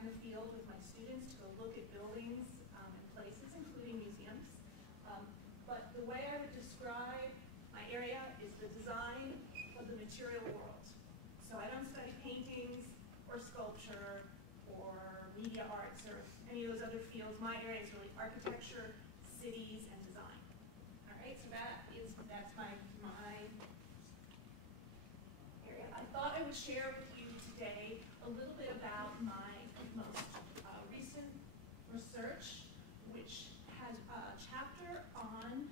in the field with my students to go look at buildings and places, including museums. But the way I would describe my area is the design of the material world. So I don't study paintings or sculpture or media arts or any of those other fields. My area is really architecture, cities, and design. All right, so that's my area. I thought I would share with you today a little bit about my most recent research, which has a chapter on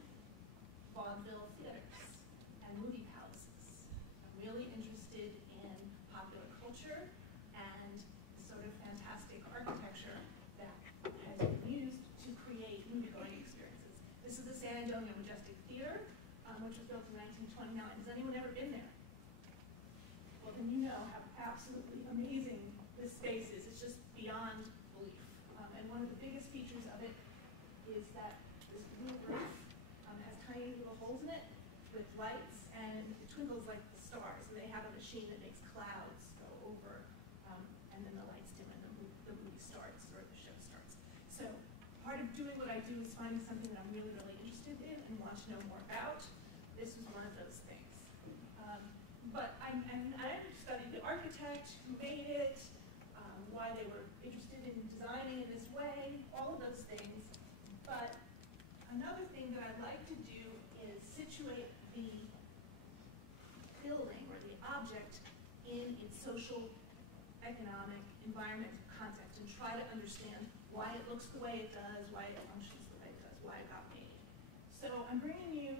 vaudeville theaters and movie palaces. I'm really interested in popular culture and the sort of fantastic architecture that has been used to create movie-going experiences. This is the San Antonio Majestic Theater, which was built in 1929. Has anyone ever been there? Well, then you know how absolutely amazing this space is. It's just beyond belief. And one of the biggest features of it is that this blue roof has tiny little holes in it with lights, and it twinkles like the stars. And they have a machine that makes clouds go over, and then the lights dim and the movie starts, or the show starts. So part of doing what I do is finding something that I'm really, really interested in and want to know more about. This was one of those things. But I studied the architect who made it, why they were interested in designing in this way, all of those things. But another thing that I'd like to do is situate the building or the object in its social, economic, environment context and try to understand why it looks the way it does, why it functions the way it does, why it got made. So I'm bringing you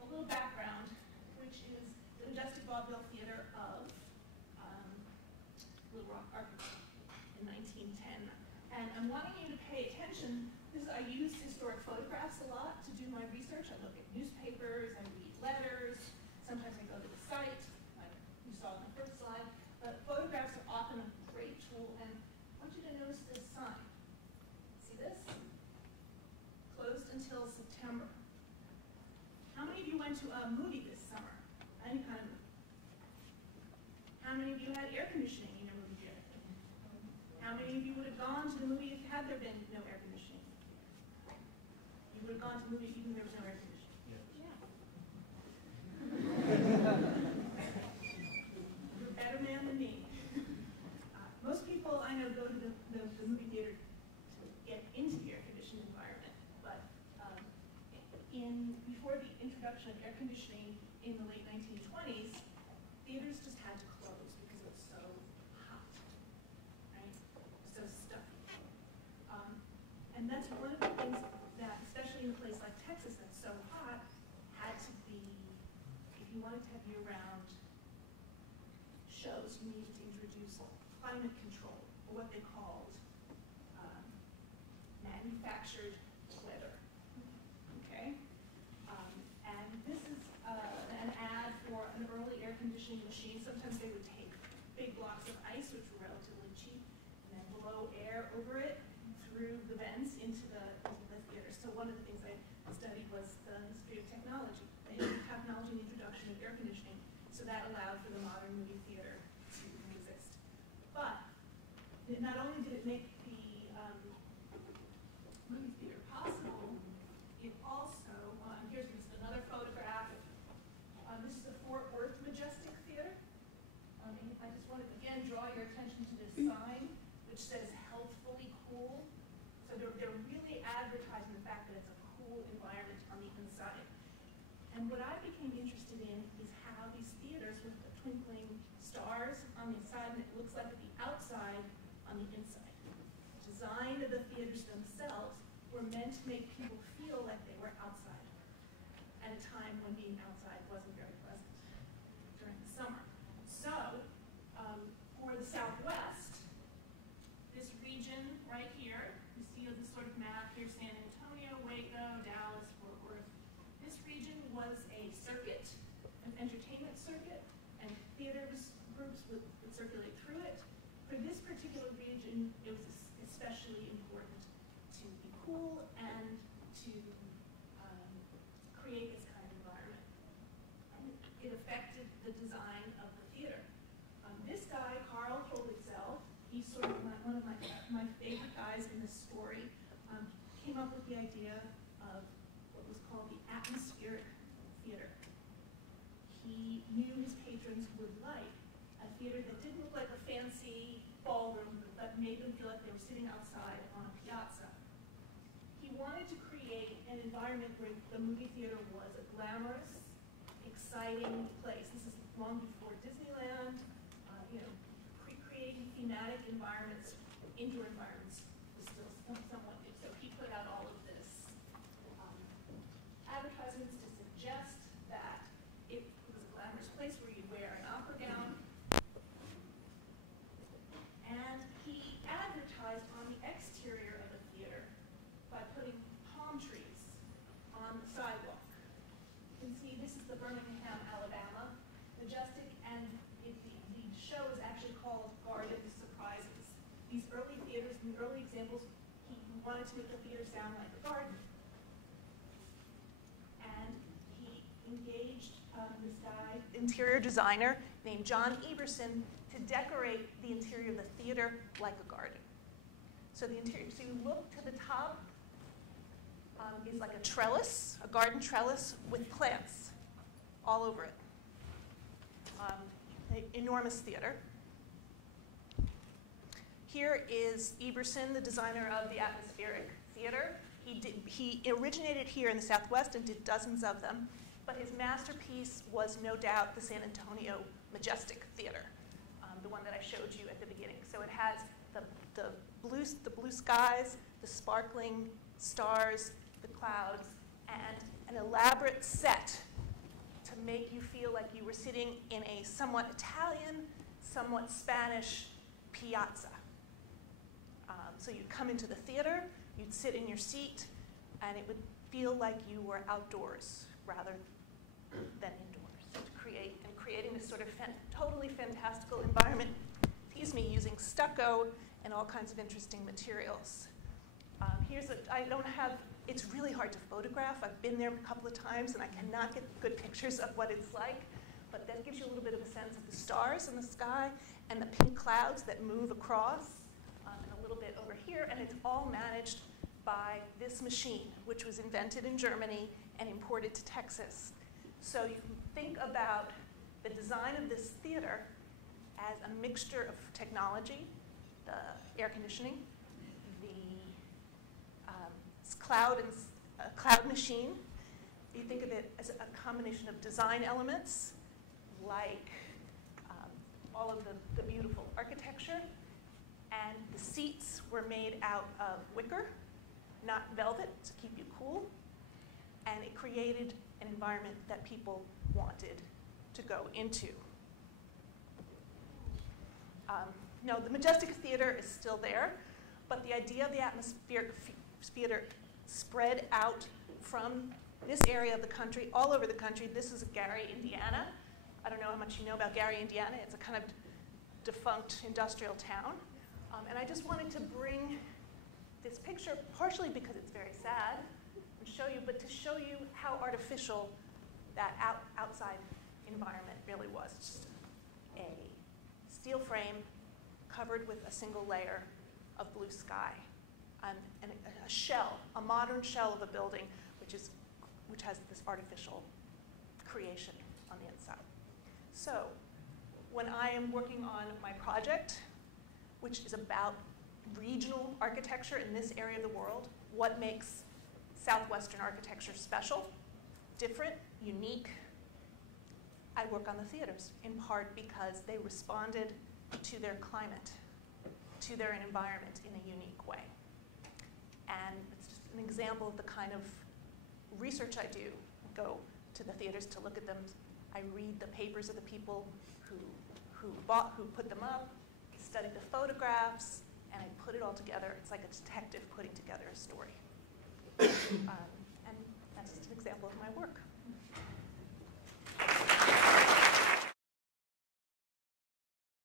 a little background, which is the Majestic Vaudeville Theater of Little Rock, Arkansas in 1910. And I'm wanting you to pay attention. I use historic photographs a lot to do my research. I look at newspapers, I read letters, sometimes I go to the site, like you saw in the first slide. But photographs are often a great tool, and I want you to notice this sign. See this? Closed until September. How many of you went to a movie this summer? Any kind of movie? How many of you had air conditioning in your movie theater? How many of you would have gone to the movie had there been no air conditioning? You would have gone to the movie even if there was no air conditioning? Yeah. You're a better man than me. Most people I know go to the movie theater to get into the air-conditioned environment, but before the introduction of air conditioning in the late 1920s, theaters just had to close because it was so hot, right? So stuffy. And that's one of the things that, especially in a place like Texas that's so hot, had to be, if you wanted to have year-round shows, you needed to introduce climate control, or what they called manufactured weather. Okay? And this is an ad for an early air conditioning machine. Sometimes they would take big blocks of ice, which were relatively cheap, and then blow air over it through the vents into the theater. So one of the things I studied was the history of technology, the technology and introduction of air conditioning. So that allowed for the modern movie theater to exist. But not only did it make the movie theater possible, it also, here's just another photograph. This is the Fort Worth Majestic Theater. I just want to, again, draw your attention to this sign, which says healthfully cool. So they're really advertising the fact that it's a cool environment on the inside. And what I became interested in is how these theaters with the twinkling stars on the inside, and it looks like the outside on the inside. The design of the theaters themselves were meant to make people feel like they were outside at a time when being outside wasn't very pleasant during the summer. So, for the Southwest, this region right here, you see this sort of map here, San Antonio, Waco, Dallas, Fort Worth. This region was a circuit, an entertainment circuit, and theaters groups would circulate through it. For this particular region, it was especially important to be cool and to create this kind of environment. It affected the design of the theater. This guy, Carl Holitzel, he's sort of one of my came up with the idea of what was called the atmospheric theater. He knew his patrons would like a theater that didn't look like a fancy ballroom, but made them feel like they were sitting outside on a piazza. He wanted to create an environment where the movie theater was a glamorous, exciting place. This is long before Disneyland. Creating thematic environments, indoor environments, was still somewhat new. So he put out all of this advertisements to suggest that it was a glamorous place where you'd wear an opera gown. And he advertised on the exterior of the theater by putting palm trees on the sidewalk. You can see this is the Birmingham, Alabama, Majestic, and the show is actually called Garden Surprises. These early theaters, in the early examples, he wanted to make the theater sound like a garden. And he engaged this guy, interior designer named John Eberson, to decorate the interior of the theater like a garden. So the interior, so you look to the top, is like a trellis, a garden trellis with plants all over it. An enormous theater. Here is Eberson, the designer of the atmospheric theater. He originated here in the Southwest and did dozens of them, but his masterpiece was no doubt the San Antonio Majestic Theater, the one that I showed you at the beginning. So it has the blue skies, the sparkling stars, the clouds, and an elaborate set to make you feel like you were sitting in a somewhat Italian, somewhat Spanish piazza. So you'd come into the theater, you'd sit in your seat, and it would feel like you were outdoors rather than indoors. So creating this sort of totally fantastical environment, using stucco and all kinds of interesting materials. It's really hard to photograph. I've been there a couple of times and I cannot get good pictures of what it's like, but that gives you a little bit of a sense of the stars in the sky and the pink clouds that move across, and a little bit over here, and it's all managed by this machine, which was invented in Germany and imported to Texas. So you can think about the design of this theater as a mixture of technology, the air conditioning, the cloud machine. You think of it as a combination of design elements, like all of the beautiful architecture, and the seats were made out of wicker, not velvet, to keep you cool, and it created an environment that people wanted to go into. No, the Majestic Theater is still there, but the idea of the atmospheric theater spread out from this area of the country, all over the country. This is Gary, Indiana. I don't know how much you know about Gary, Indiana. It's a kind of defunct industrial town. And I just wanted to bring this picture, partially because it's very sad, and show you, but to show you how artificial that outside environment really was. It's just a steel frame covered with a single layer of blue sky, and a shell, a modern shell of a building, which has this artificial creation on the inside. So when I am working on my project, which is about regional architecture in this area of the world, what makes Southwestern architecture special, different, unique, I work on the theaters, in part because they responded to their climate, to their environment in a unique way. And it's just an example of the kind of research I do. I go to the theaters to look at them. I read the papers of the people who put them up, study the photographs, and I put it all together. It's like a detective putting together a story.